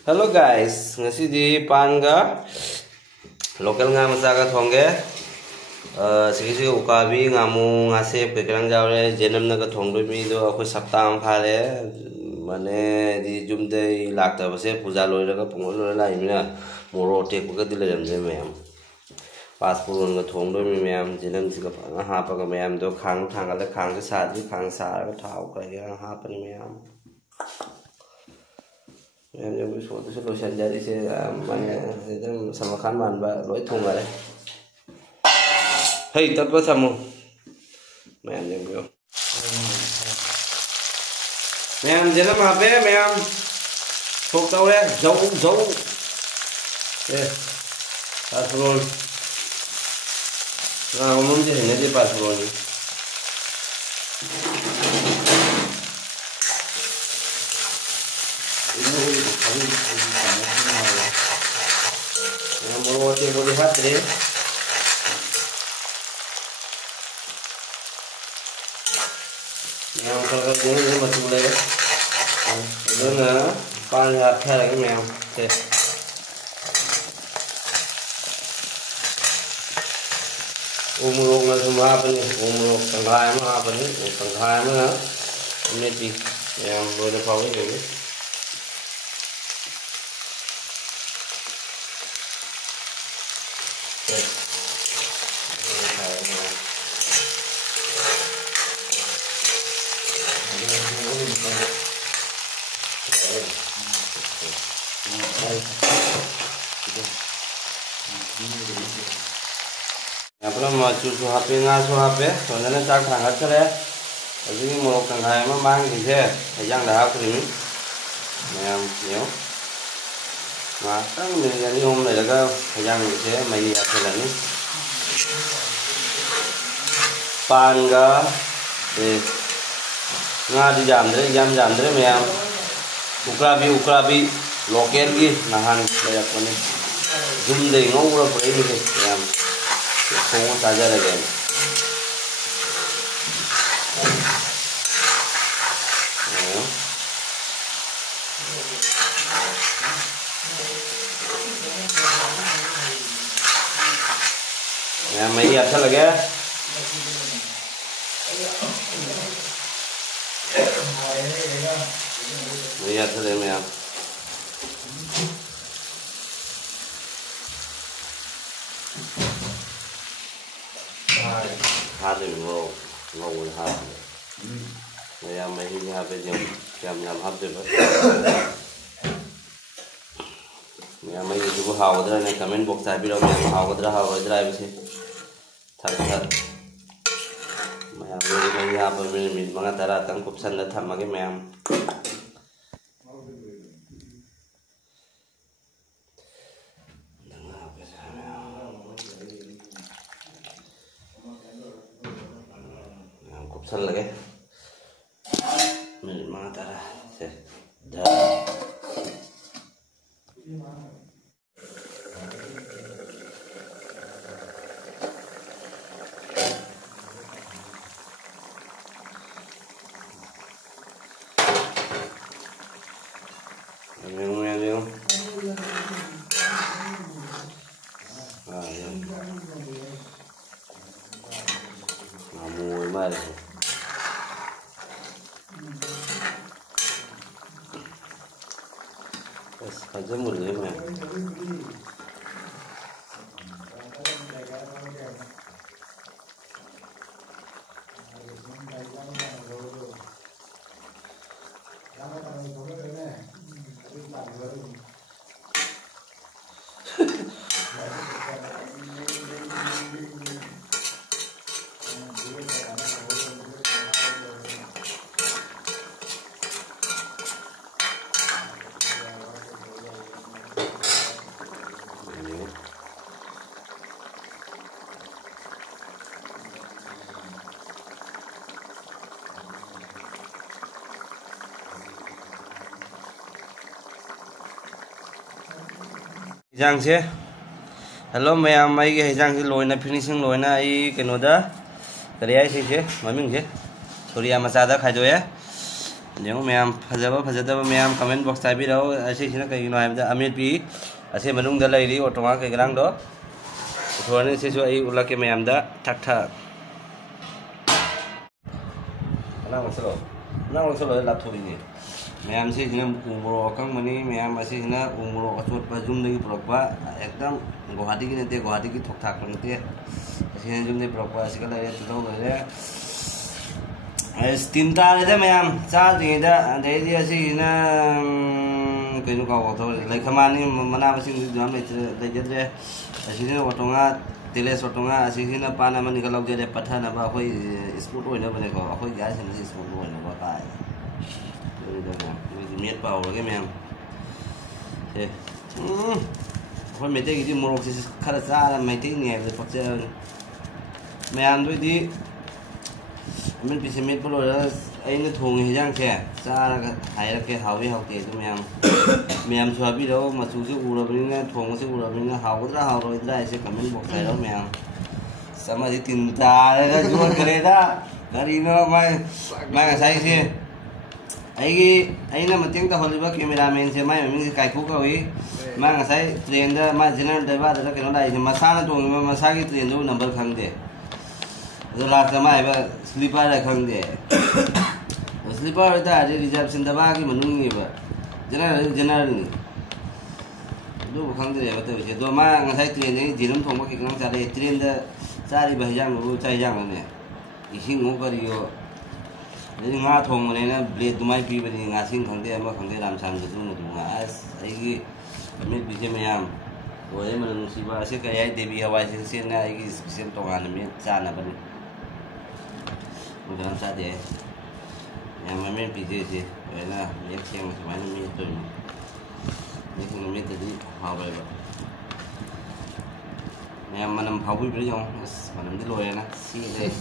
Hello guys, ngasi di panga local nga masaga thongge sigi ukabi ngamu ngase pekrang jawre jenam naga thongdoi mi do akhoi saptang phale mane di jumde lakta base puja loiraga pungol loi lai mina moro tek ga dileram je mem passport ga thongdoi mi mem jenam siga ha pa ga mem do khang thangale khang sa di khang sa ga thau ka ga ha pa ni mem em yang bisa itu solusi jadi saya mana itu sama kan man lỗi thùng rồi đấy hey tất có sao mẹ em yang biểu mẹ em chỉ là mà bé mẹ em phục tàu đấy dấu đây passport nah ngomong jadi nanti passport mau tiempo de hatre yang kalau ini masih mulai itu na pan hạt theo cái mèo thế umur là semua apa nih umur tengah apa nih tengah mana ini sih yang boleh tahu ini apa nama susu HP ngasu HP soalnya cak hangat cere jadi mau tengah emang bang gitu yang dah aku ini yang nhiều mà các mình đi hôm này là cái thời gian như thế mày đi học là ní pan ga thì nga đi giảm đấy mày em ukrabi local ki nahan kayak ini zoom deh ngau apa ini ya semua saja lagi ya mấy अच्छा लगे mấy अच्छा लगे मैं hạt thì ngầu hạt này em mấy hình hạt bây giờ làm hấp được mấy mấy cái hào cái này comment box tại video mấy hào cái hào cái drive sih thật mấy hạt mình mang tara tăng cục sân là thầm mà cái mèo sân lagi milik mana tara aja mulai mah Hijang sih, hello ma'am, ay hijang sih loy na finishing loy na ay kenoda, kaya ay sih, maming sih, sorry ama sada khai rồi á, Yung ma'am फजब फजदब ma'am comment box type रहो ऐसे ही ना कहीं ना है अमित भी ऐसे मनूंग दल रही ऑटोमा के ग्रांग दो थोड़े से जो आई उला के मैम दा ठक ठक ना मसलो लाथोई ने मैम से जिन उमरो कंग मनी मैम ऐसे जिन उमरो अचोट पर जुम नहीं प्रोपा एकदम गुवाहाटी की नते गुवाहाटी की ठोक ठाक नते ऐसे जुम नहीं प्रोपा ऐसे का लगे तो लगे Steam ta đấy mày cha thì đã thấy gì gì na cái nó có thôi lấy khăm ăn đi mà nào xin làm này lấy chết đấy xin nó vào nga tele vào nga xin nó pan mà đi cái lâu chơi đẹp pathan là bao khơi sport rồi nữa bên có khơi gái xin sport rồi nữa bao tài rồi đó nè miết vào cái mày thế khơi mấy cái gì mua thì khá là xa là mấy cái nghề rồi phát triển mày ăn đôi đi mình bị xem bolo đó anh nó thùng thì giang xe ra là hay là cái hào với hào tiền cho mèm xóa biết đâu mà chú sẽ u là bên nó thùng sẽ u là bên nó hào rất là hào rồi đây sẽ cảm ơn bọc thầy đó mèm sao mà đi tìm ta đấy đó chú cái đấy đó đã đi nó mai là sai xe ấy là một tiếng tao hồi lúc cameraman xe mai mình cài cúc rồi mai là sai tiền đó mai chỉ là đây ba đó cái nó đây mà sao nó thùng mà sao cái tiền đó number khăng đấy rồi là cái mai mà sleeper là khăng đấy sleeper ta để reservation da ba cái mình nuôi nghiệp general đúng khăng đấy mà tôi chỉ tôi mà ngay sai tiền đấy chỉ nắm thùng cái năng ra đây tiền đó ra đi bây giờ nó chạy giang này isin ngô cái điều đấy ngã thùng này nó blade tụi mày pi bên ngã xin khăng đấy mà khăng đấy làm sao được chúng nó tụi ngã ấy cái mình bị cái mày rồi mình nuôi ba sẽ cái ai devi hawa sẽ này cái sẽ to ngàn mình cha là bên udah saat ya yang memang video sih karena lihat yang semuanya itu ini ini tadi hal apa yang mana hal apa beli yang mana beli loh ya na sih deh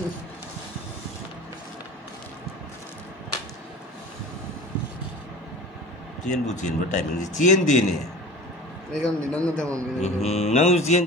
chiến bu chiến với đại mình chiến đi nè đây không thì nâng tao mà nâng chiến